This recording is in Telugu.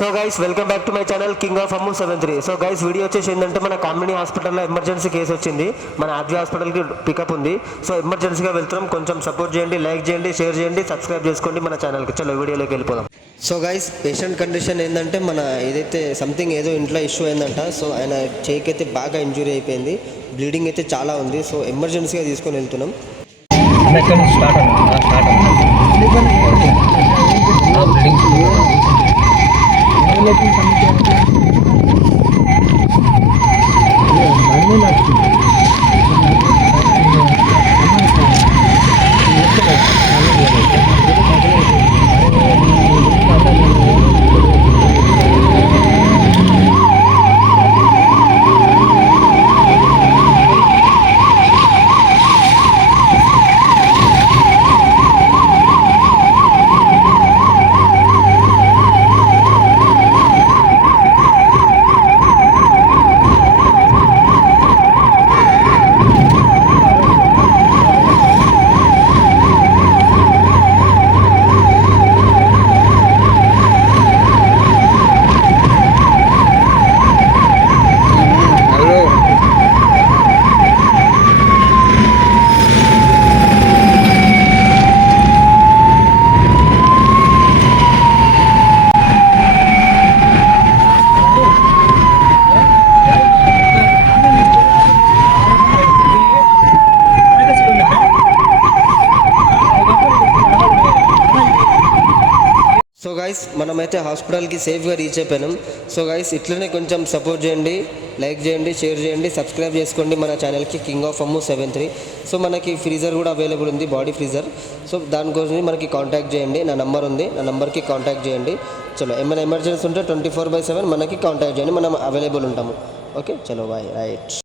So guys welcome back to my channel king of Ammu 73. So guys video వచ్చేసి ఏంటంటే మన కామినీ హాస్పిటల్లో ఎమర్జెన్సీ కేసు వచ్చింది. మన ఆర్జీ హాస్పిటల్కి పికప్ ఉంది. సో ఎమర్జెన్సీగా వెళ్తున్నాం. కొంచెం సపోర్ట్ చేయండి, లైక్ చేయండి, షేర్ చేయండి, సబ్స్క్రైబ్ చేసుకోండి మన ఛానల్కి. చలో వీడియోలోకి వెళ్ళిపోదాం. సో గైస్ పేషెంట్ కండిషన్ ఏంటంటే మన ఏదైతే సంథింగ్ ఏదో ఇంట్లో ఇష్యూ అయిందంట. సో ఆయన చేయికి అయితే బాగా ఇంజురీ అయిపోయింది, బ్లీడింగ్ అయితే చాలా ఉంది. సో ఎమర్జెన్సీగా తీసుకొని వెళ్తున్నాం. సో గైస్ మనమైతే హాస్పిటల్కి సేఫ్గా రీచ్ అయిపోయినాం. సో గైస్ ఇట్లనే కొంచెం సపోర్ట్ చేయండి, లైక్ చేయండి, షేర్ చేయండి, సబ్స్క్రైబ్ చేసుకోండి మన ఛానల్కి కింగ్ ఆఫ్ అమ్ము 73. సో మనకి ఫ్రీజర్ కూడా అవైలబుల్ ఉంది, బాడీ ఫ్రీజర్. సో దానికోసం మనకి కాంటాక్ట్ చేయండి, నా నెంబర్ ఉంది, నా నెంబర్కి కాంటాక్ట్ చేయండి. చలో ఏమైనా ఎమర్జెన్సీ ఉంటే 24/7 మనకి కాంటాక్ట్ చేయండి, మనం అవైలబుల్ ఉంటాము. ఓకే చలో బాయ్ రైట్.